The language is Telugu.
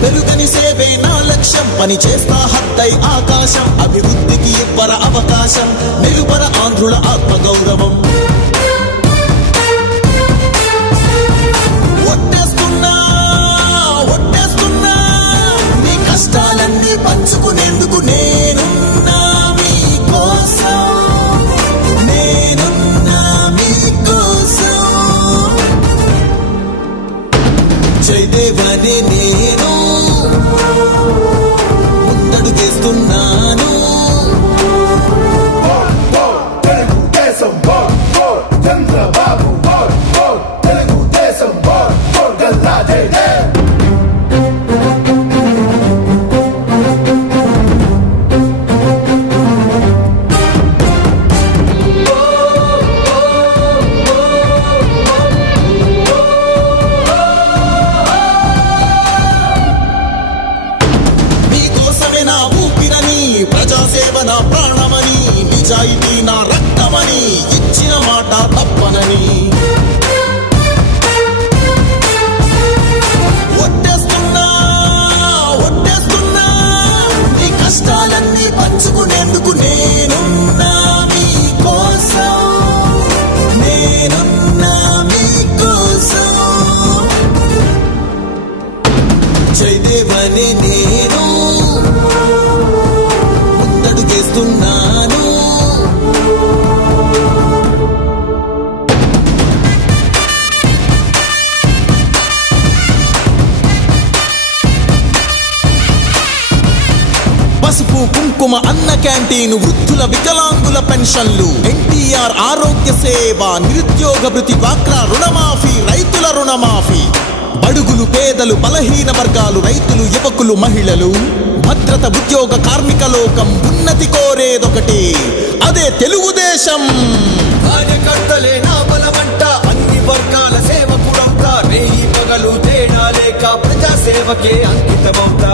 పెరుగని సేవే నా లక్ష్యం పని చేస్తా హద్దై ఆకాశం అభివృద్ధికి ఇవ్వర అవకాశం నిలువర ఆంధ్రుల ఆత్మగౌరవం ఒట్టేస్తున్నా నీ కష్టాలన్నీ పంచుకునేందుకు నేనున్నా మీకోసం జయదేవనే నేను ముందడుగేస్తున్నాను తెలుగుదేశం చంద్రబాబు తెలుగుదేశం గల్లా జయదేవ్ ప్రజాసేవ నా ప్రాణమని నిజాయితీ నా రక్తమని ఇచ్చిన మాట తప్పనని ఒట్టేస్తున్నా నీ కష్టాలన్నీ పంచుకునేందుకు నేనున్నా మీకోసం జయదేవనే నేను ముందడుగేస్తున్నాను పసుపు కుంకుమ అన్న క్యాంటీన్ వృద్ధుల వికలాంగుల పెన్షన్లు ఎన్టీఆర్ ఆరోగ్య సేవ నిరుద్యోగ భృతి డ్వాక్రా రుణమాఫీ రైతుల రుణమాఫీ బడుగులు పేదలు బలహీన వర్గాలు రైతులు యువకులు మహిళలు భద్రత ఉద్యోగ కార్మిక లోకం ఉన్నతి కోరేదొకటి అదే తెలుగుదేశం కార్యకర్తలే నా బలమంట అన్ని వర్గాల సేవకుడంతా రేయి పగలు తేడా లేక ప్రజా సేవకే అంకితమవుతా